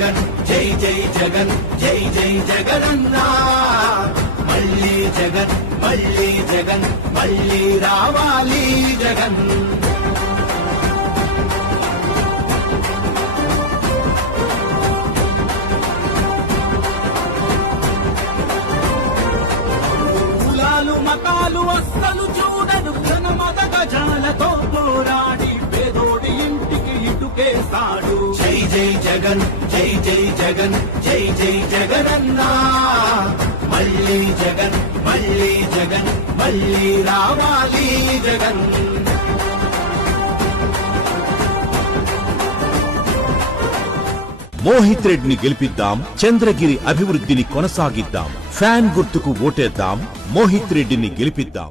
జగన్ జై జై జగన్ జై జై జగనన్నా మళ్ళీ జగన్ మళ్ళీ జగన్ మళ్ళీ రావాలి జగన్ కులాలు మతాలు అస్సలు చూడను జనమత గజాలతో పోరాడి పేదోడి ఇంటికి ఇటుకేస్తాడు జై జై జగన్ జై జై జగన్ జై జై జగనన్నా మళ్ళీ జగన్ మళ్ళీ జగన్ మళ్ళీ రావాలి జగన్ మోహిత్ రెడ్డిని గెలిపిద్దాం, చంద్రగిరి అభివృద్ధిని కొనసాగిద్దాం. ఫ్యాన్ గుర్తుకు ఓటేద్దాం, మోహిత్ రెడ్డిని గెలిపిద్దాం.